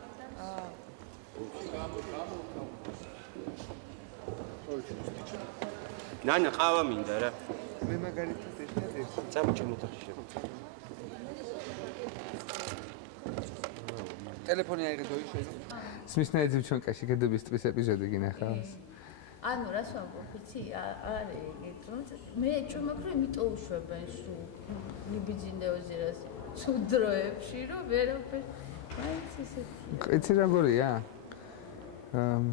ნანა ყავა მინდა რა. მე მაგალითად ერთად წამოჭი მოთახში შევა. ტელეფონი აიღე შენ. სმისნაი ძიჩონკაში გედების ტყის ეპიზოდი გინახავს. ანუ რას ვამბობ, იცი, არის მე ჭუმაქრო იმიტომ უშვებენ სულ ლიბიძინდეოზირას ცუდროებში, რომ ვერაფერ მაინც ისეთი. იცი როგორია?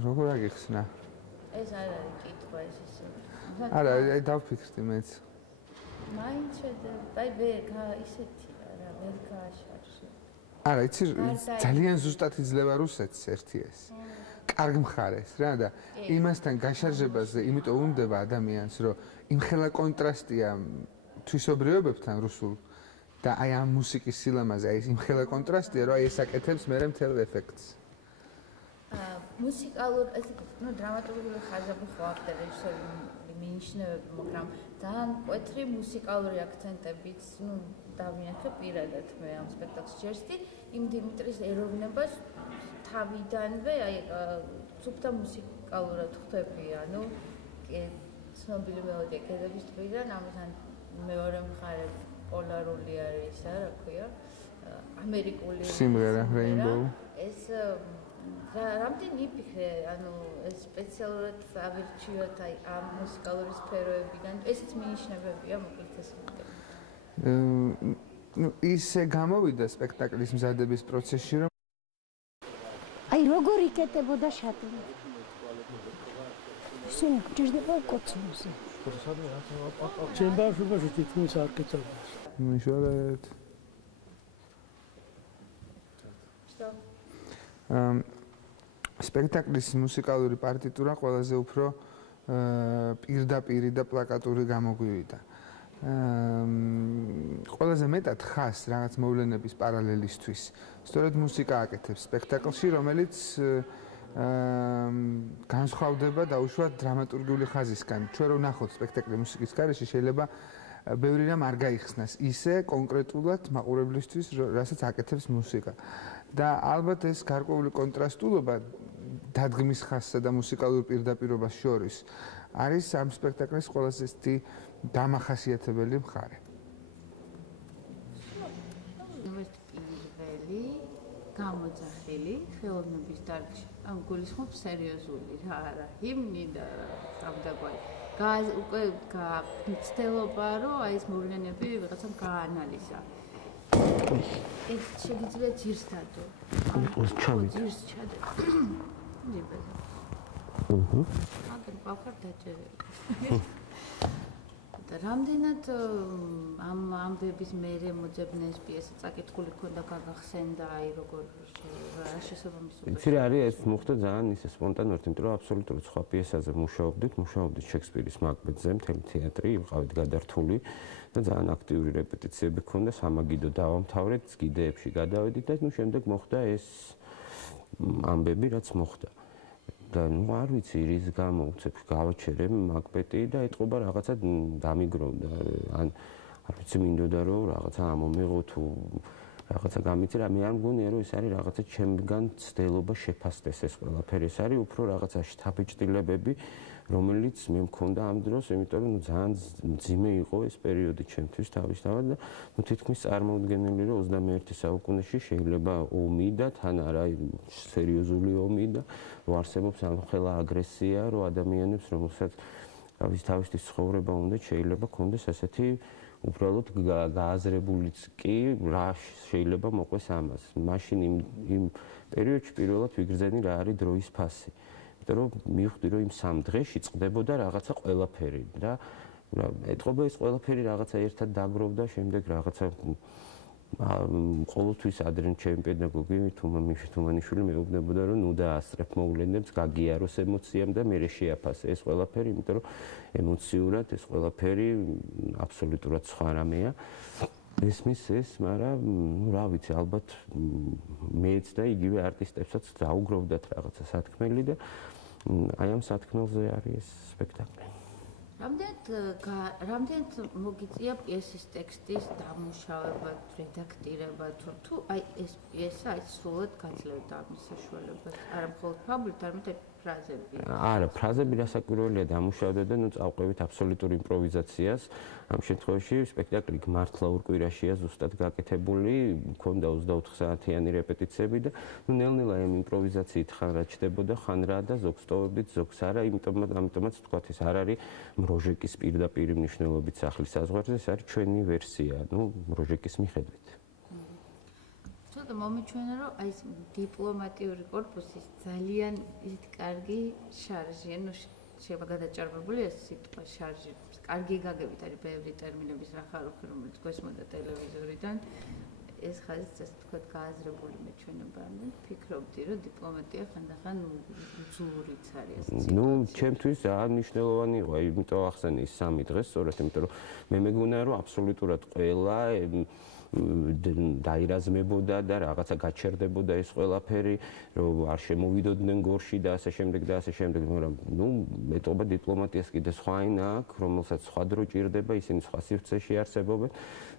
როგორ აგიხსნა? ეს არ არის კითხვა ეს ისე. არა, დავფიქრდი მეც. მაინც აი ვერ ისეთი არა, ვერ გააშარში. არა, იცი ძალიან ზუსტად იძლევა რუსეთს ერთი ეს. კარგ მხარეს რა და იმასთან გაშარჟებაზე, იმიტომ უნდება ადამიანს, რომ იმხელა კონტრასტია თვისობრიობებთან რუსულ და აი ამ მუსიკის სილამაზე, აი იმხელა კონტრასტია, რომ აი ეს აკეთებს მერე მთელ ეფექტს. მუსიკალურ, ну, დრამატურგული ხაზები ხო აქვს და რეჟისორი მინიშნებები, მაგრამ ძალიან მკვეთრი მუსიკალური აქცენტებიც, ну, დავინახე პირადად მე ამ სპექტაკლს ჯერსტი იმ დიმიტრის ეროვნებას თავიდანვე აი სუფთა მუსიკალურად ხვდები, ანუ ცნობილი მელოდია კედების ტბიდან, ამიტომ მეორე მხარე პოლარული არის, რა ქვია, ამერიკული სიმღერა Rainbow. ეს რამდენი იფიქრე, ანუ სპეციალურად ავირჩიოთ აი ამ მუსიკალური სფეროებიდან, ესეც მინიშნებებია მოკლედ ეს. ну, ისე გამოვიდა სპექტაკლის მზადების პროცესში, რომ აი როგორ იკეთებოდა შატლი. შენ გჭირდება კოცოზე. ჩემ ბავშვობაში თითქმის არ კეთებდა. მიშალეთ. სპექტაკლის მუსიკალური პარტიტურა ყველაზე უფრო პირდაპირი და პლაკატური გამოგვივიდა. ყველაზე მეტად ხას რაღაც მოვლენების პარალელისთვის. სწორედ მუსიკა აკეთებს სპექტაკლში, რომელიც განსხვავდება დაუშვათ დრამატურგიული ხაზისგან. ჩვენ რო ვნახოთ სპექტაკლი მუსიკის გარეშე, შეიძლება ბევრი რამ არ გაიხსნას ისე კონკრეტულად მაყურებლისთვის, რასაც აკეთებს მუსიკა. და ალბათ ეს გარკვეული კონტრასტულობა დადგმის ხასსა და მუსიკალურ პირდაპირობას შორის არის ამ სპექტაკლის ყველაზე ისეთი დამახასიათებელი მხარე. პირველი გამოძახილი ხელოვნების დარგში. ამ გულისხმობს სერიოზული რა არა, ჰიმნი და სამდაგვარი. უკვე მცდელობა რომ აი ეს მოვლენები ვიღაცამ გაანალიზა. ეს შეიძლება ძირს დადო. იყოს ჩავიდე. ძირს ჩადე. ნიბეზე. აგერ ბავშვად დაჭერე. და რამდენად ამ ამბების მერე მოძებნეს პიესა წაკითხული ქონდა გაგახსენდა აი როგორ რა შესაბამისობაში. იცი რა არის ეს მოხდა ძალიან ისე სპონტანურად, იმიტომ რომ აბსოლუტურად სხვა პიესაზე მუშაობდით შექსპირის მაკბეტზე, მთელი თეატრი ვიყავით გადართული და ძალიან აქტიური რეპეტიციები ქონდა, სამაგიდო დავამთავრეთ, გიდეებში გადავედით და შემდეგ მოხდა ეს ამბები, რაც მოხდა. და არ ვიცი რის გამო უცებ გავაჩერე მაკბეტი და ეთყობა რაღაცა დამიგროვდა ან არ ვიცი მინდოდა რომ რაღაცა ამომიღო თუ რაღაცა გამიცი რა მე არ მგონია რომ ეს არის რაღაცა ჩემგან ცდელობა შეფასდეს ეს ყველაფერი ეს არის უფრო რაღაცა შთაბეჭდილებები რომელიც მე მქონდა ამ დროს იმიტომ რომ ძალიან მძიმე იყო ეს პერიოდი ჩემთვის თავისთავად და თითქმის წარმოუდგენელი რომ 21 საუკუნეში შეიძლება ომი და თან არა სერიოზული ომი და რომ არსებობს ამხელა აგრესია რომ ადამიანებს რომელსაც თავისთავად ცხოვრება უნდა შეიძლება კონდეს ასეთი უბრალოდ გააზრებულიც კი რა შეიძლება მოყვეს ამას მაშინ იმ პერიოდში პირველად ვიგრძენი რა არის დროის ფასი იმიტომ რომ მივხვდი რომ იმ სამ დღეში წყდებოდა რაღაცა ყველაფერი და ეთყობა ეს ყველაფერი რაღაცა ერთად დაგროვდა შემდეგ რაღაცა ყოველთვის ადრენ ჩემი პედაგოგი თუმანიშვილი მეუბნებოდა რომ ნუ დაასწრებ მოვლენებს გაგიაროს ემოციამ და მე შეაფასე ეს ყველაფერი იმიტომ რომ ემოციურად ეს ყველაფერი აბსოლუტურად სხვა რამეა ესმის ეს მაგრამ რა ვიცი ალბათ მეც და იგივე არტისტებსაც დაუგროვდათ რაღაცა სათქმელი და აი ამ სათქმელზე არის ეს სპექტაკლი რამდენად მოგიწია პიესის ტექსტის დამუშავება, რედაქტირება თუ აი ეს პიესა აი სრულად გაძლევდა ამის საშუალებას არა მხოლოდ ფაბულით, არამედ ფრაზები. არა, ფრაზები რასაკვირველია დამუშავდა და ნუ წავყევით აბსოლუტურ იმპროვიზაციას. ამ შემთხვევაში სპექტაკლი მართლა ორ კვირაშია ზუსტად გაკეთებული, მქონდა 24 საათიანი რეპეტიციები და ნუ ნელ-ნელა ამ იმპროვიზაციით ხან რა ჩდებოდა, ხან რა და ზოგს ტოვებდით, ზოგს არა, ამიტომაც ვთქვათ, ეს არ არის მროჟეკის პირდაპირ მნიშვნელობით სახლის საზღვარზე, ეს არის ჩვენი ვერსია, ნუ მროჟეკის მიხედვით. ცოტა მომიჩვენა რომ აი ეს დიპლომატიური корпуსის ძალიან ისეთ კარგი შარჟი, ანუ შეიძლება გადაჭარბებული ეს სიტყვა შარჟი. კარგი გაგებით არის ბევრი ტერმინების ნახარობი, რომელიც გვესმოდა ტელევიზორიდან. ეს ხაზიც ასე თქვათ გააზრებული მეჩვენება, ანუ ფიქრობდი რომ დიპლომატია ხანდახან უძლურიც არის ეს. ნუ ჩემთვის ძალიან მნიშვნელოვანი იყო, იმიტომ ახსენე ის 3 დღე, სწორედ იმიტომ რომ მე მეგონა რომ აბსოლუტურად ყველა დაირაზმებოდა და რაღაცა გაჩერდებოდა ეს ყველაფერი, რომ არ შემოვიდოდნენ გორში და ასე შემდეგ და ასე შემდეგ, მაგრამ ნუ მეტყობა დიპლომატიას კიდე სხვა ენა აქვს, რომელსაც სხვა დრო ჭირდება, ისინი სხვა სივრცეში არსებობენ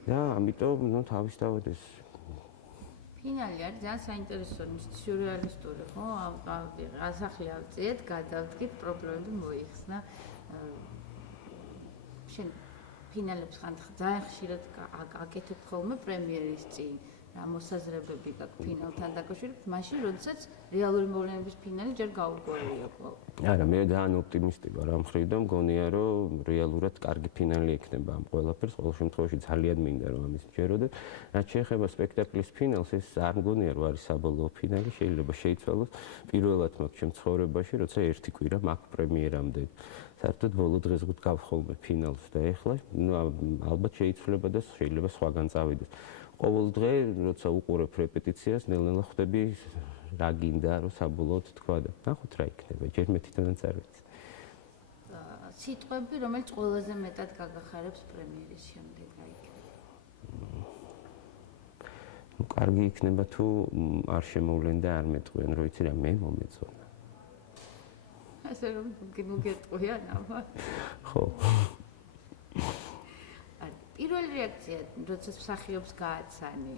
და ამიტომ ნუ თავისთავად ეს ფინალი არის ძალიან საინტერესო, სიურრეალისტური, ხო? ასახლი ავწიეთ, გადავდგით, პრობლემები მოიხსნა. შენ ფინალებს ძალიან ხშირად აკეთებ ხოლმე პრემიერის წინ რა მოსაზრებები გაქვს ფინალთან დაკავშირებით, მაშინ როდესაც რეალური მოვლენების ფინალი ჯერ გაურკვევლია კვლავ. არა, მე ძალიან ოპტიმისტი ვარ ამ მხრიდან და მგონია რომ რეალურად კარგი ფინალი ექნება ამ ყველაფერს, ყოველ შემთხვევაში ძალიან მინდა რომ ამის ჯეროდე. რაც შეეხება სპექტაკლის ფინალს, ეს არ მგონია რომ არის საბოლოო ფინალი, შეიძლება შეიცვალოს. პირველად მაქვს ჩემ ცხოვრებაში, როცა ერთი კვირა მაქვს პრემიერამდე. საერთოდ ბოლო დღეს გვდგავ ხოლმე ფინალს და ეხლა ალბათ შეიცვლება და შეიძლება სხვაგან წავიდეს. ყოველ დღე როცა უყურებ რეპეტიციას, ნელ-ნელა ხვდები რა გინდა რომ საბოლოოდ თქვა და ნახოთ რა იქნება, ჯერ მე თვითონაც არ ვიცი. სიტყვები, რომელიც ყველაზე მეტად გაგახარებს პრემიერის შემდეგ რა იქნება? ნუ კარგი იქნება თუ არ შემოვლენ და არ მეტყვიან, რომ იცი რა მე მომეწონა. ასე რომ გეტყვიან აბა. ხო. პირველი რეაქცია, როცა მსახიობს გააცანი,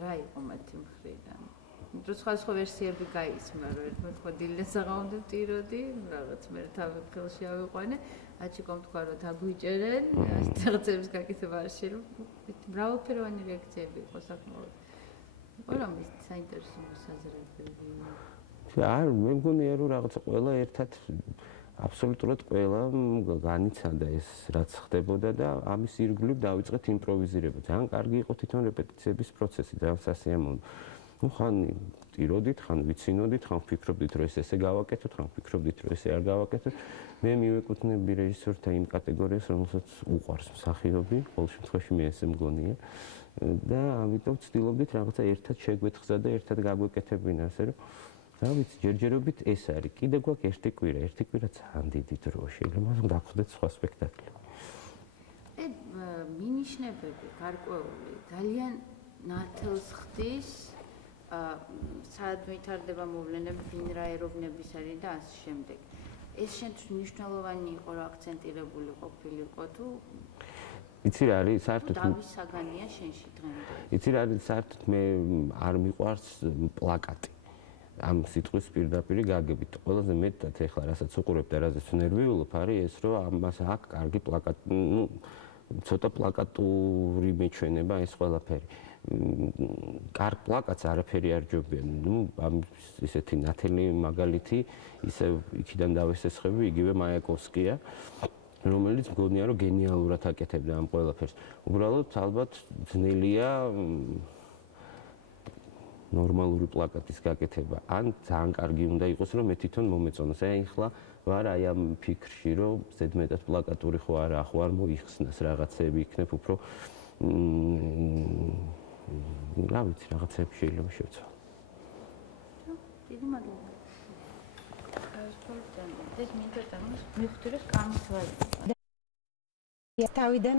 რა იყო მათი მხრიდან? Pentru სხვა ვერსიები გაისმა, რომ ერთმა თქვა დილეს აღავდებ ტიროდი, რაღაც მე თავი ხელში ავიყვანე, აჩიკომ თქვა რომ დაგვიჭერენ, ასეთ რაღაცებს გაკეთება არ შეიძლება. მრავალფეროვანი რეაქციები იყო საკმაოდ. ყველა მის საინტერესო საზრებები. არ მე მგონია რომ რაღაცა ყველა ერთად აბსოლუტურად ყველა განიცადა ეს რაც ხდებოდა და ამის ირგვლივ დავიწყეთ იმპროვიზირება. ძალიან კარგი იყო თვითონ რეპეტიციების პროცესი, ძალიან სასიამოვნო. ну ხან ტიროდით, ხან ვიცინოდით, ხან ვფიქრობდით რომ ესე გავაკეთოთ, ხან ვფიქრობდით რომ ესე არ გავაკეთოთ. მე მივეკუთვნები რეჟისორთა იმ კატეგორიას, რომელსაც უყვარს მსახიობი, ყოველ შემთხვევაში მე ესე მგონია და ამიტომ ვცდილობდით რაღაცა ერთად შეგვეთხზა და ერთად გაგვეკეთებინა, ასე რომ რა ვიცი, ჯერჯერობით ეს არის. კიდე გვაქვს ერთი კვირა ძალიან დიდი დრო, შეიძლება დავხდეთ სხვა სპექტაკლი. მინიშნებები გარკვეული ძალიან ნათელს ხდის სად ვითარდება მოვლენები, ვინ რა ეროვნების არის და ასე შემდეგ. ეს შენთვის მნიშვნელოვანი იყო რა აქცენტირებული ყოფილიყო თუ იცი რა არის საერთოდ დავის საგანია შენში დღემდე. იცი რა არის საერთოდ მე არ მიყვარს პლაკატი. ამ სიტყვის პირდაპირი გაგებით. ყველაზე მეტად ეხლა რასაც უყურებ და რაზეც ნერვიულობ არის ეს რომ ამას აქვს კარგი პლაკატი, ну ცოტა პლაკატური მეჩვენება ეს ყველაფერი. კარგ პლაკატს არაფერი არ ჯობია. ну ამ ისეთი ნათელი მაგალითი ისე იქიდან დავესესხები იგივე მაიაკოვსკია, რომელიც მგონია რომ გენიალურად აკეთებდა ამ ყველაფერს. უბრალოდ ალბათ ძნელია ნორმალური პლაკატის გაკეთება. ან ძალიან კარგი უნდა იყოს რომ მე თვითონ მომეწონოს. აი ახლა ვარ აი ამ ფიქრში რომ ზედმეტად პლაკატური ხო არა, ხო არ მოიხსნას რაღაცები იქნებ უფრო რა ვიცი, რაღაცები შეიძლება შევცვალო. დიდი მადლობა. ეს მინდა მივხვდი რომ კამის ვარ. თავიდან